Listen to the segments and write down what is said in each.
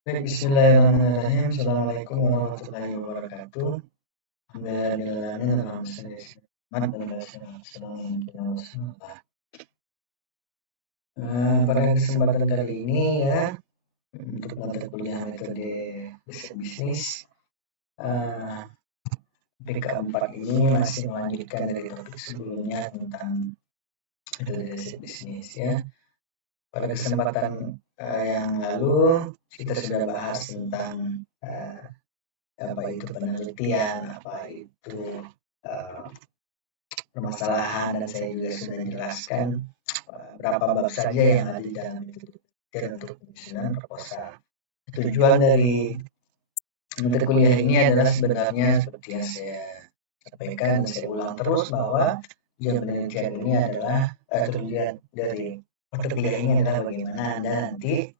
Baik, bismillahirrahmanirrahim. Assalamualaikum warahmatullahi wabarakatuh. Pada kesempatan kali ini ya, untuk mata kuliah metode riset bisnis, eh, topik keempat ini masih melanjutkan dari topik sebelumnya tentang metode riset bisnis ya. Pada kesempatan yang lalu kita sudah bahas tentang apa itu penelitian, apa itu uh, permasalahan, dan saya juga sudah jelaskan berapa bab saja yang ada di dalam itu dan untuk penyusunan proposal. Tujuan dari materi kuliah ini adalah sebenarnya seperti yang saya sampaikan dan saya ulang terus bahwa tujuan penelitian ini adalah tujuan dari mata kuliah ini adalah bagaimana Anda nanti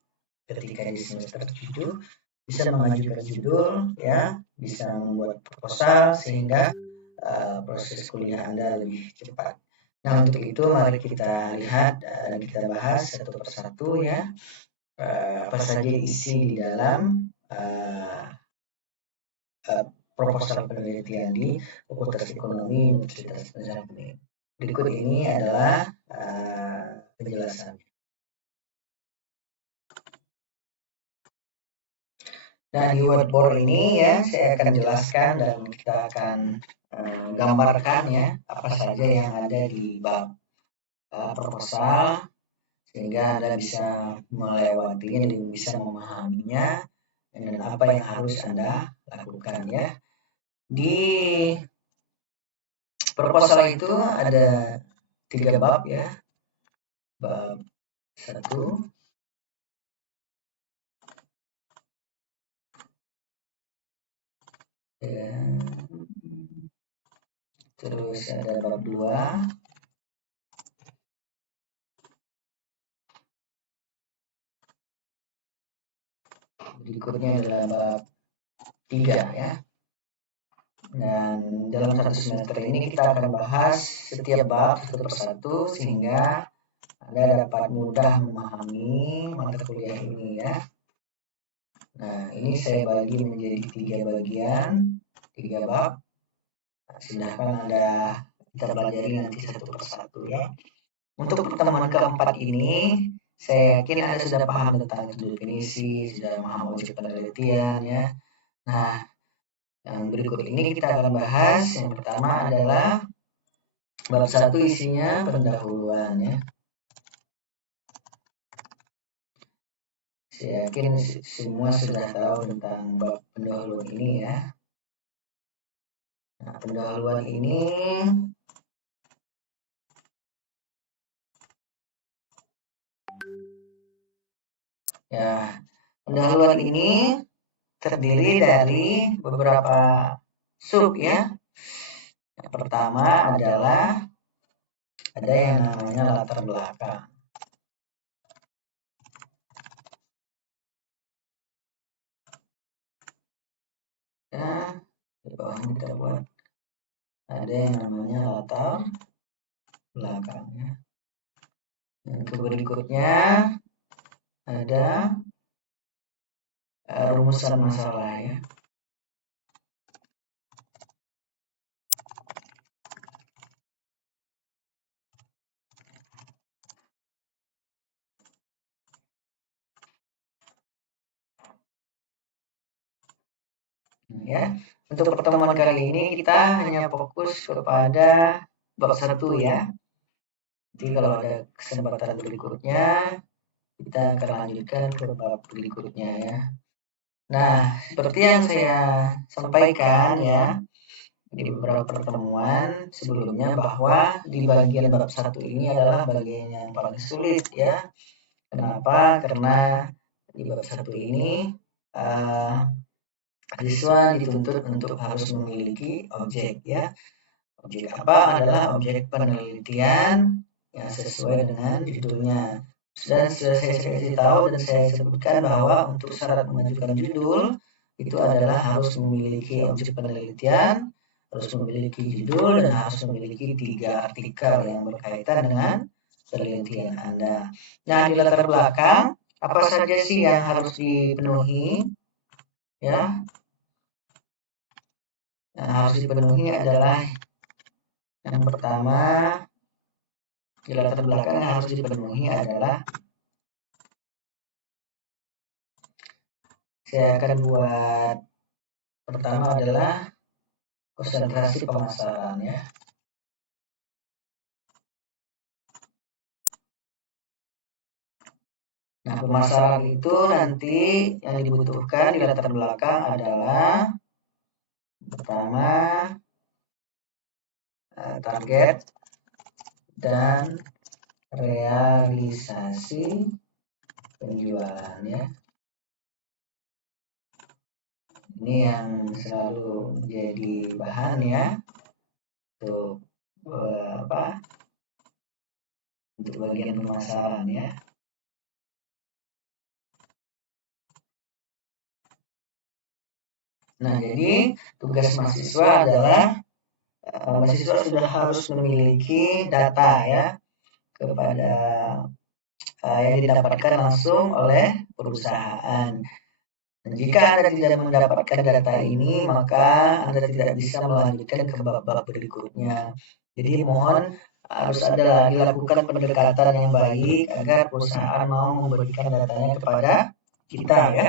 ketika di semester 7 bisa mengajukan judul ya, bisa membuat proposal sehingga proses kuliah Anda lebih cepat. Nah, untuk itu mari kita lihat dan kita bahas satu persatu ya, apa saja isi di dalam proposal penelitian di Fakultas Ekonomi Universitas Pennsylvania. Berikut ini adalah penjelasan. Nah, di whiteboard ini ya saya akan jelaskan dan kita akan gambarkan ya apa saja yang ada di bab proposal sehingga Anda bisa melewatinya dan bisa memahaminya dan apa yang harus Anda lakukan ya. Di proposal itu ada 3 bab ya. Bab 1, ya. Terus ada bab 2, berikutnya adalah bab 3 ya. Dan dalam satu semester ini kita akan bahas setiap bab satu persatu sehingga Anda dapat mudah memahami mata kuliah ini ya. Nah, ini saya bagi menjadi 3 bagian, 3 bab. Nah, silahkan Anda kita pelajari nanti satu persatu ya. Untuk pertemuan keempat ini, saya yakin Anda sudah paham tentang definisi, sudah paham objek penelitian ya. Nah, yang berikut ini kita akan bahas. Yang pertama adalah bab 1 isinya pendahuluan ya. Saya yakin semua sudah tahu tentang bab pendahuluan ini ya. Nah, pendahuluan ini ya, pendahuluan ini terdiri dari beberapa sub ya. Yang pertama adalah ada yang namanya latar belakang. Ya, di bawahnya kita buat ada yang namanya latar belakang ya. Yang berikutnya ada rumusan masalah ya. Ya, untuk pertemuan kali ini kita hanya fokus kepada bab 1 ya. Nanti kalau ada kesempatan berikutnya kita akan lanjutkan ke bab berikutnya ya. Nah, seperti yang saya sampaikan ya di beberapa pertemuan sebelumnya bahwa di bagian bab 1 ini adalah bagian yang paling sulit ya. Kenapa? Karena di bab 1 ini siswa dituntut untuk harus memiliki objek ya. Objek apa adalah objek penelitian yang sesuai dengan judulnya. Dan sudah saya kasih tahu dan saya sebutkan bahwa untuk syarat mengajukan judul itu adalah harus memiliki objek penelitian, harus memiliki judul, dan harus memiliki 3 artikel yang berkaitan dengan penelitian Anda. Nah, di latar belakang apa saja sih yang harus dipenuhi, ya? Yang harus dipenuhi adalah yang pertama, di latar belakang yang harus dipenuhi adalah saya akan buat pertama adalah konsentrasi pemasaran, ya. Nah, pemasaran itu nanti yang dibutuhkan di latar belakang adalah pertama target dan realisasi penjualan, ya. Ini yang selalu menjadi bahan, ya, untuk untuk bagian pemasaran, ya. Nah, jadi tugas mahasiswa adalah mahasiswa sudah harus memiliki data, ya, kepada yang didapatkan langsung oleh perusahaan. Dan jika Anda tidak mendapatkan data ini, maka Anda tidak bisa melanjutkan ke babak berikutnya. Jadi mohon harus ada lagi lakukan pendekatan yang baik agar perusahaan mau memberikan datanya kepada kita, ya,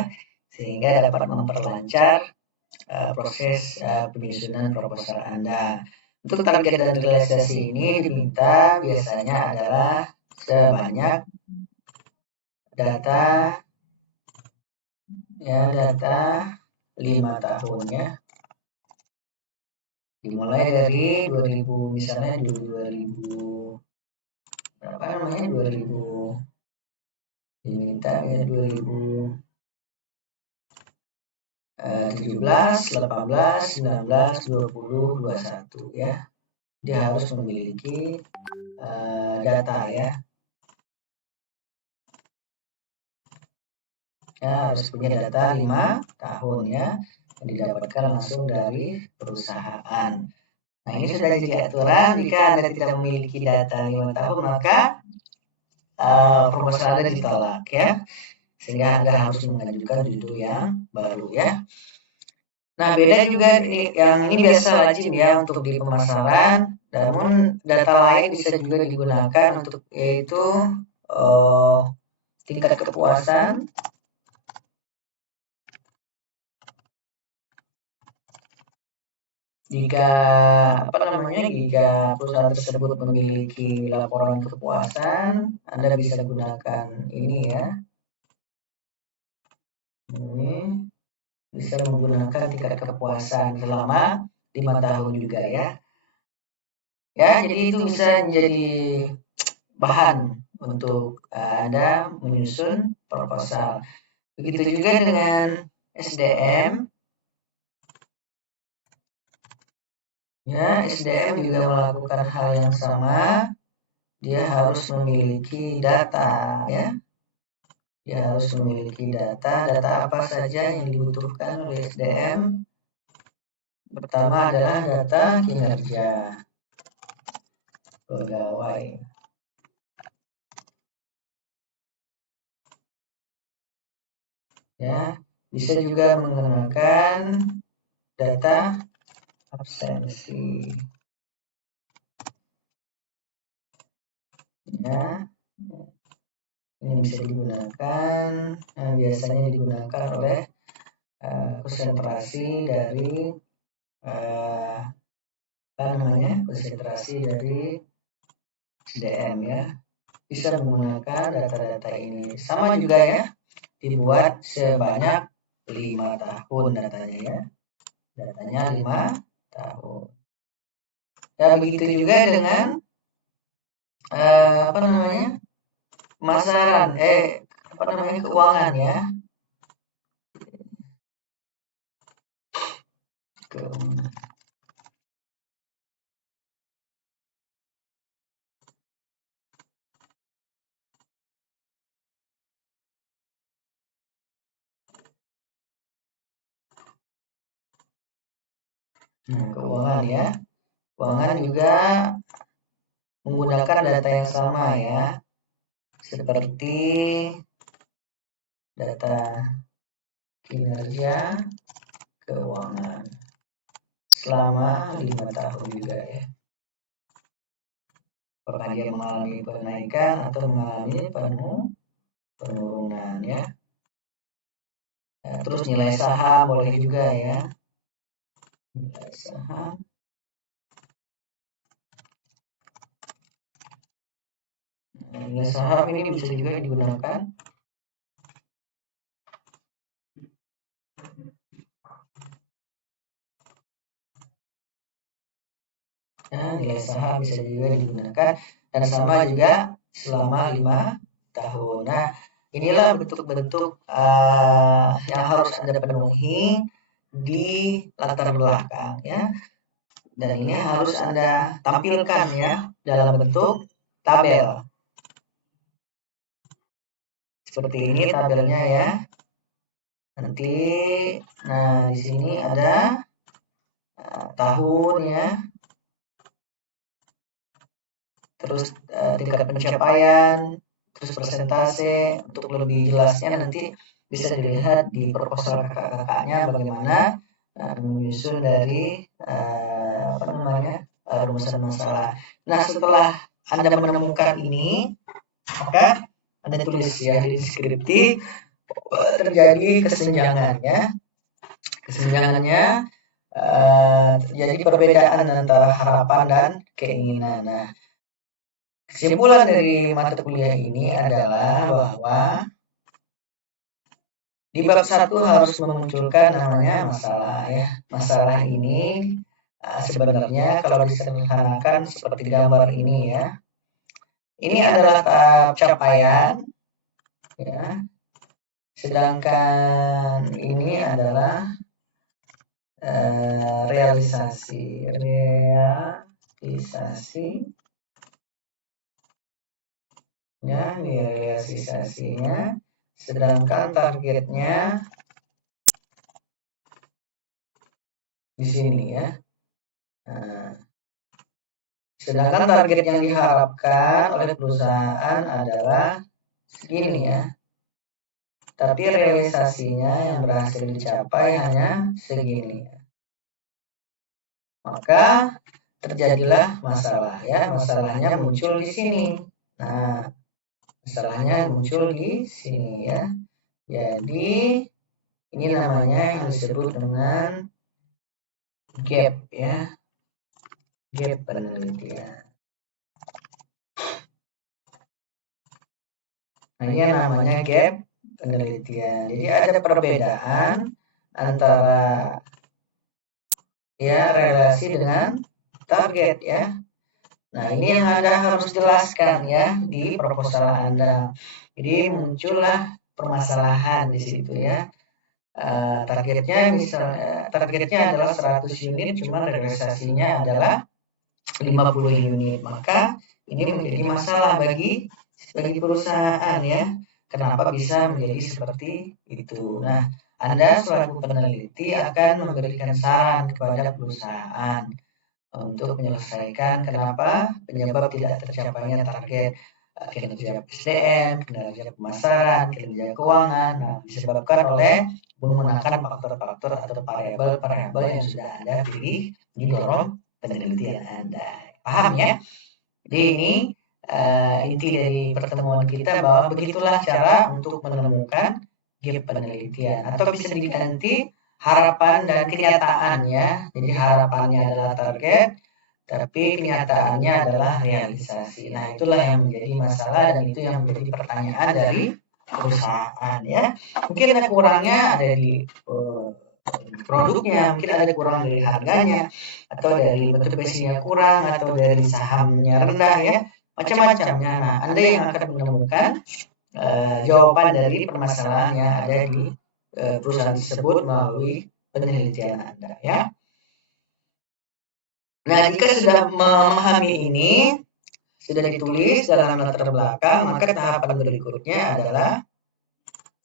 sehingga dapat memperlancar proses penyusunan proposal Anda. Untuk target dan realisasi ini diminta biasanya adalah sebanyak data 5 tahun, ya. Dimulai dari 2000, misalnya 2000 berapa namanya 2000 diminta ya 2017, 18, 19, 20, 21, ya. Dia harus memiliki data, ya. Ya, harus punya data 5 tahun, ya, yang didapatkan langsung dari perusahaan. Nah, ini sudah jadi aturan. Jika Anda tidak memiliki data 5 tahun, maka proposal Anda ditolak, ya. Sehingga Anda harus mengajukan judul yang baru, ya. Nah, beda juga yang ini biasa lazim, ya, untuk di pemasaran. Namun data lain bisa juga digunakan untuk yaitu tingkat kepuasan, jika jika perusahaan tersebut memiliki laporan kepuasan, Anda bisa gunakan ini, ya. Ini bisa menggunakan tingkat kepuasan selama 5 tahun juga, ya. Ya, jadi itu bisa menjadi bahan untuk Anda menyusun proposal. Begitu juga dengan SDM. Ya, SDM juga melakukan hal yang sama. Dia harus memiliki data, ya. Dia harus memiliki data. Data apa saja yang dibutuhkan oleh SDM? Pertama adalah data kinerja pegawai. Ya, bisa juga menggunakan data absensi. Ya, ini bisa digunakan, biasanya digunakan oleh konsentrasi dari konsentrasi dari SDM, ya. Bisa menggunakan data-data ini. Sama juga, ya, dibuat sebanyak 5 tahun datanya, ya. Datanya 5 tahun. Dan begitu juga dengan pemasaran, keuangan, ya. Keuangan, ya. Keuangan juga menggunakan data yang sama, ya. Seperti data kinerja keuangan selama 5 tahun juga ya. Apakah dia mengalami kenaikan atau mengalami penurunan ya. Terus nilai saham boleh juga ya. Nilai saham. Nilai saham ini bisa juga digunakan nilai saham bisa juga digunakan dan sama juga selama 5 tahun. Nah, inilah bentuk-bentuk yang harus Anda penuhi di latar belakang ya. Dan ini harus Anda tampilkan ya dalam bentuk tabel. Seperti ini tabelnya ya. Nanti di sini ada tahun ya. Terus tingkat pencapaian, terus persentase. Untuk lebih jelasnya nanti bisa dilihat di proposal kakak-kakaknya bagaimana menyusun dari rumusan masalah. Nah, setelah Anda menemukan ini, maka Anda tulis ya di deskripsi terjadi kesenjangan ya. Kesenjangannya jadi perbedaan antara harapan dan keinginan. Nah, kesimpulan dari mata kuliah ini adalah bahwa di bab 1 harus memunculkan namanya masalah ya. Masalah ini sebenarnya kalau disederhanakan seperti gambar ini ya. Ini adalah tahap capaian ya. Sedangkan ini adalah realisasinya, sedangkan targetnya di sini ya. Sedangkan target yang diharapkan oleh perusahaan adalah segini ya. Tapi realisasinya yang berhasil dicapai hanya segini. Maka terjadilah masalah ya. Masalahnya muncul di sini. Nah, masalahnya muncul di sini ya. Jadi ini namanya yang disebut dengan gap ya. Gap penelitian. Nah, ini namanya gap penelitian. Jadi ada perbedaan antara ya relasi dengan target ya. Nah, ini yang Anda harus jelaskan ya di proposal Anda. Jadi muncullah permasalahan di situ ya. Targetnya adalah 100 unit, cuma realisasinya adalah 50 unit. Maka ini menjadi masalah bagi perusahaan ya. Kenapa bisa menjadi seperti itu? Nah, Anda selaku peneliti akan memberikan saran kepada perusahaan untuk menyelesaikan kenapa penyebab tidak tercapainya target kinerja SDM, kinerja pemasaran, kinerja keuangan. Nah, disebabkan oleh menggunakan faktor-faktor atau variabel-variabel yang sudah Anda pilih di dalam penelitian Anda. Paham ya? Jadi ini inti dari pertemuan kita bahwa begitulah cara untuk menemukan gap penelitian. Atau bisa diganti harapan dan kenyataan ya. Jadi harapannya adalah target, tapi kenyataannya adalah realisasi. Nah, itulah yang menjadi masalah dan itu yang menjadi pertanyaan dari perusahaan ya. Mungkin ada kurangnya ada di produknya, mungkin ada kurang dari harganya, atau dari bentuk basinya kurang, atau dari sahamnya rendah ya, macam-macamnya. Nah, Anda yang akan menemukan jawaban dari permasalahan yang ada di perusahaan tersebut melalui penelitian Anda ya. Nah, jika sudah memahami ini, sudah ditulis dalam latar belakang, maka tahapan berikutnya adalah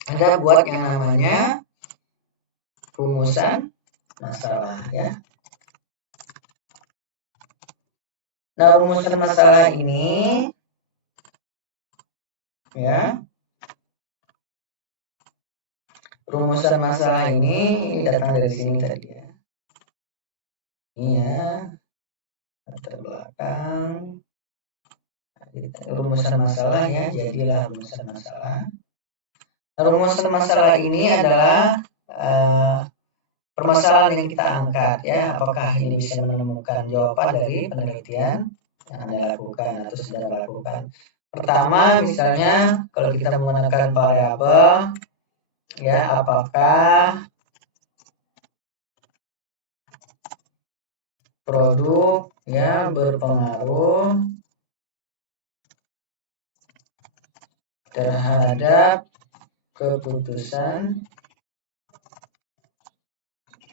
Anda buat yang namanya rumusan masalah ya. Nah, rumusan masalah ini ya rumusan masalah ini datang dari sini tadi ya. Ini ya, latar belakang. Rumusan masalah ya, jadilah rumusan masalah. Rumusan masalah ini adalah permasalahan yang kita angkat ya. Apakah ini bisa menemukan jawaban dari penelitian yang Anda lakukan atau sudah lakukan. Pertama, misalnya kalau kita menggunakan variabel ya, apakah produk ya berpengaruh terhadap keputusan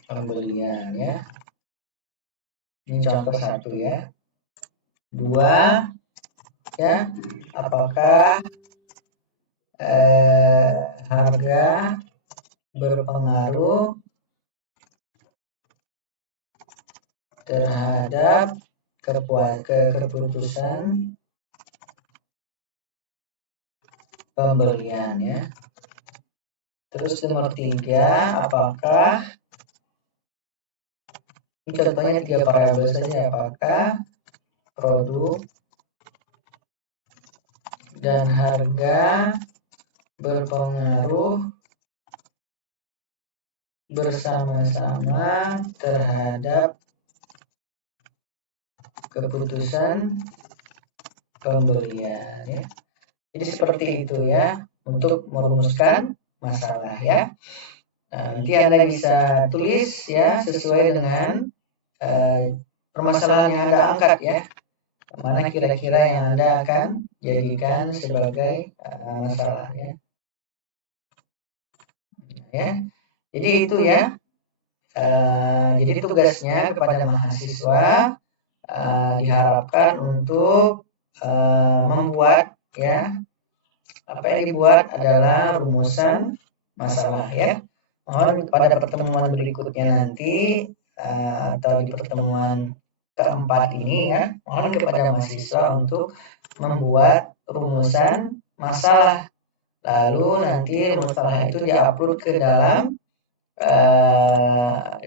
pembelian ya. Ini contoh 1 ya. 2 ya, apakah harga berpengaruh terhadap keputusan pembelian ya. Terus nomor 3, apakah ini contohnya 3 variabel saja, apakah produk dan harga berpengaruh bersama-sama terhadap keputusan pembelian ya. Jadi seperti itu ya untuk merumuskan masalah ya. Nah, nanti Anda bisa tulis ya sesuai dengan permasalahan yang Anda angkat ya. Mana kira-kira yang Anda akan jadikan sebagai masalah ya. Ya. Jadi itu ya. Jadi tugasnya kepada mahasiswa diharapkan untuk membuat ya, apa yang dibuat adalah rumusan masalah ya. Mohon pada pertemuan berikutnya nanti atau di pertemuan keempat ini ya, mohon kepada mahasiswa untuk membuat rumusan masalah. Lalu nanti masalah itu diupload ke dalam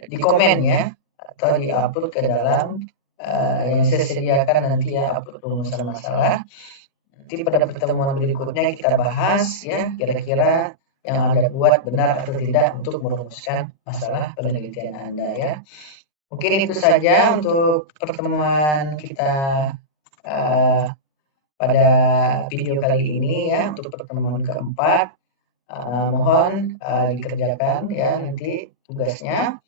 di komen ya, atau diupload ke dalam yang saya sediakan nanti ya, upload rumusan masalah. Nanti pada pertemuan berikutnya kita bahas ya kira-kira yang Anda buat benar atau tidak untuk merumuskan masalah penelitian Anda ya. Mungkin itu saja untuk pertemuan kita pada video kali ini ya, untuk pertemuan keempat. Mohon dikerjakan ya nanti tugasnya.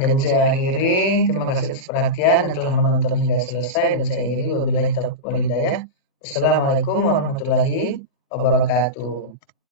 Dan saya akhiri, terima kasih atas perhatian dan telah menonton hingga selesai. Dan saya akhiri, wabillahi taufiq wal hidayah. Wassalamualaikum warahmatullahi wabarakatuh.